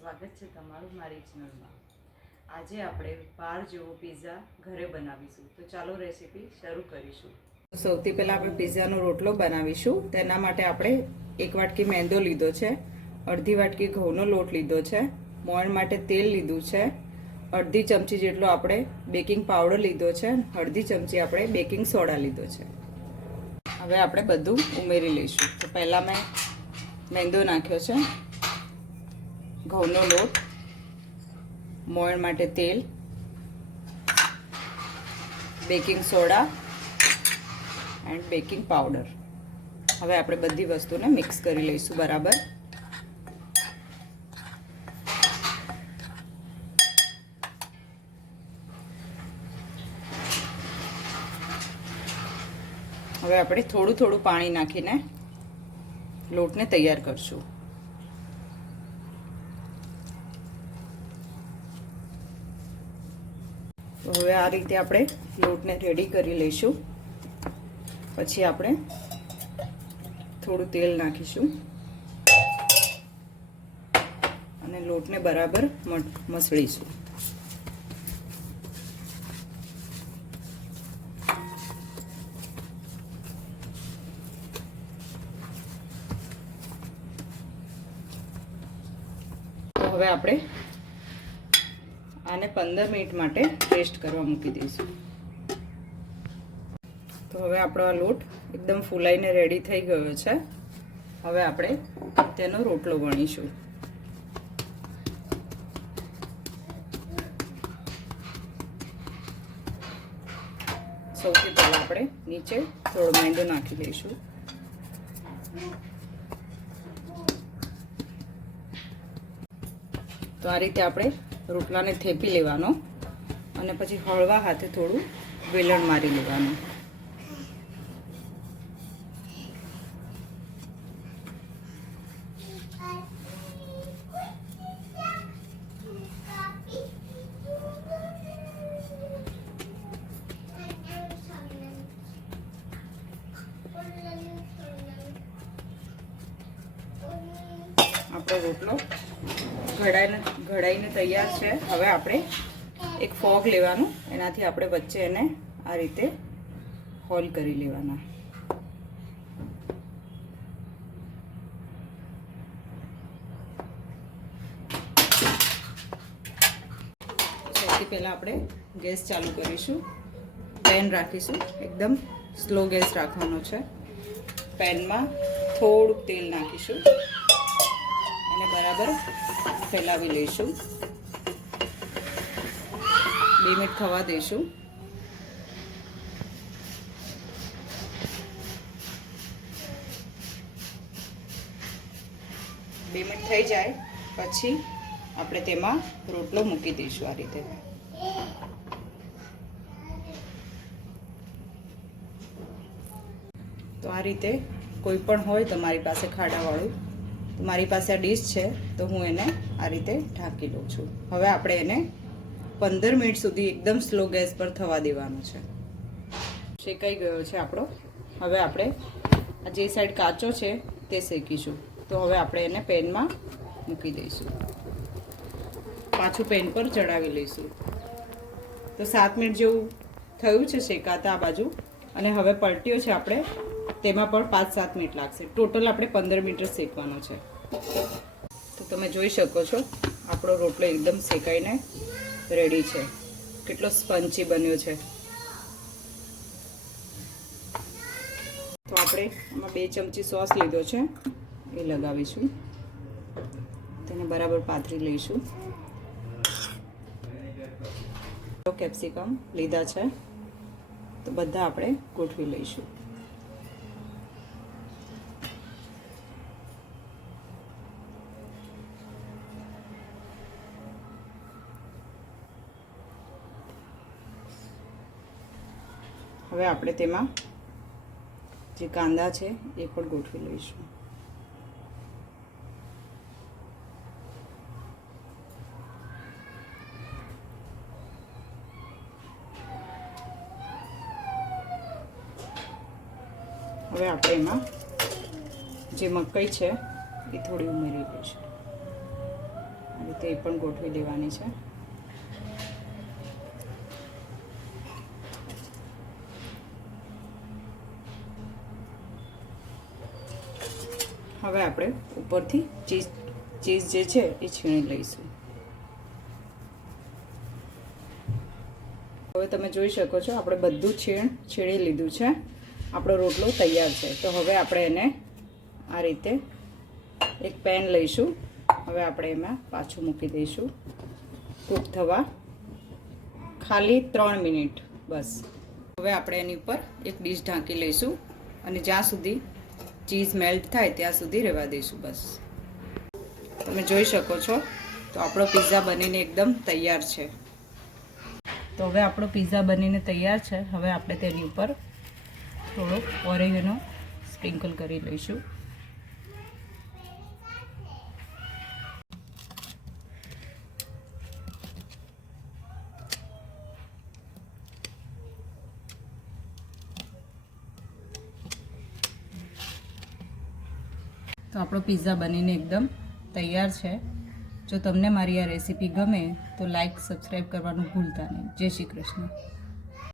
સ્વાગત છે તમારું મારી ચેનલમાં। આજે આપણે બાર જેવો પિઝા ઘરે બનાવીશું, તો ચાલો રેસીપી શરૂ કરીશું। સૌથી પહેલા આપણે પિઝાનો રોટલો બનાવીશું। તેના માટે આપણે 1 વાટકી મેંદો લીધો છે, અડધી વાટકી ઘઉંનો લોટ લીધો છે, મોણ માટે તેલ લીધું છે, અડધી ચમચી જેટલો આપણે બેકિંગ પાવડર લીધો છે, અડધી ચમચી આપણે બેકિંગ સોડા લીધો છે। હવે આપણે બધું ઉમેરી લઈશું। તો પહેલા મેં મેંદો નાખ્યો છે, ઘઉંનો લોટ, મોણ માટે તેલ, baking soda and baking powder. હવે આપણે બધી વસ્તુને મિક્સ કરી લઈશું બરાબર। હવે આપણે થોડું થોડું પાણી નાખીને લોટને તૈયાર કરશું। તો હવે આ રીતે આપણે લોટને રેડી કરી લઈશું। પછી આપણે થોડું તેલ નાખીશું અને લોટને બરાબર મસળીશું। તો હવે આપણે આને 15 મિનિટ માટે રેસ્ટ કરવા મૂકી દઈશું। તો હવે આપણો આ લોટ એકદમ ફૂલાઈને રેડી થઈ ગયો છે। હવે આપણે તેનો રોટલો વણીશું। સૌથી પહેલા આપણે નીચે થોડો મેંદો નાખી લઈશું। તો આ રીતે આપણે રોટલાને થેપી લેવાનો અને પછી હળવા હાથે થોડું વેલણ મારી લેવાનું। આપણો રોટલો ઘડાઈને તૈયાર છે। હવે આપણે એક ફોગ લેવાનું, એનાથી આપણે વચ્ચે એને આ રીતે હોલ કરી લેવાના। સૌથી પહેલાં આપણે ગેસ ચાલુ કરીશું, પેન રાખીશું, એકદમ સ્લો ગેસ રાખવાનો છે। પેનમાં થોડુંક તેલ નાખીશું અને બરાબર ફેલાવી લઈશું। 2 મિનિટ થવા દઈશું। બે મિનિટ થઈ જાય પછી આપણે તેમાં રોટલો મૂકી દઈશું આ રીતે। તો આ રીતે કોઈ પણ હોય તમારી પાસે ખાડાવાળું, મારી પાસે આ ડીશ છે તો હું એને આ રીતે ઢાંકી દઉં છું। હવે આપણે એને 15 મિનિટ સુધી એકદમ સ્લો ગેસ પર થવા દેવાનું છે। શેકાઈ ગયો છે આપણો। હવે આપણે આ જે સાઈડ કાચો છે તે શેકીશું। તો હવે આપણે એને પેનમાં મૂકી દઈશું, પાછું પેન પર ચડાવી લઈશું। તો 7 મિનિટ જેવું થયું છે શેકાતા આ બાજુ, અને હવે પલટ્યો છે આપણે, તેમાં પણ 5-7 મિનિટ લાગશે। ટોટલ આપણે 15 મિનિટ જ શેકવાનો છે। તો તમે જોઈ શકો છો આપણો રોટલો એકદમ શેકાઈને રેડી છે, કેટલો સ્પંચી બન્યો છે। તો આપણે આમાં 2 ચમચી સોસ લીધો છે, એ લગાવીશું, તેને બરાબર પાથરી લઈશું। કેપ્સિકમ લીધા છે તો બધા આપણે ગોઠવી લઈશું। હવે આપણે તેમાં જે કાંદા છે એ પણ ગોઠવી લઈશું। હવે આપણે એમાં જે મકાઈ છે એ થોડી ઉમેરી લઈશું। તે પણ ગોઠવી દેવાની છે. હવે આપણે ઉપરથી ચીઝ જે છે એ છીણી લઈશું. હવે તમે જોઈ શકો છો આપણે બધું છીણી લીધું છે. આપણો રોટલો તૈયાર છે. તો હવે આપણે એને આ રીતે એક પેન લઈશું. હવે આપણે એમાં પાછું મૂકી દઈશું કૂક થવા ખાલી 3 મિનિટ બસ. હવે આપણે એની ઉપર એક ડીશ ઢાંકી લઈશું અને જ્યાં સુધી ચીઝ મેલ્ટ થાય ત્યાં સુધી રહેવા દઈશું બસ. તમે જોઈ શકો છો તો આપણો પિઝા બનીને એકદમ તૈયાર છે. તો હવે આપણો પિઝા બનીને તૈયાર છે. હવે આપણે તેની ઉપર થોડોક ઓરેગેનો સ્પ્રિંકલ કરી લઈશું. તો આપણો પિઝા બનીને એકદમ તૈયાર છે. જો તમને મારી આ રેસીપી ગમે તો લાઈક સબસ્ક્રાઈબ કરવાનું ભૂલતા નહીં. જય શ્રી કૃષ્ણ.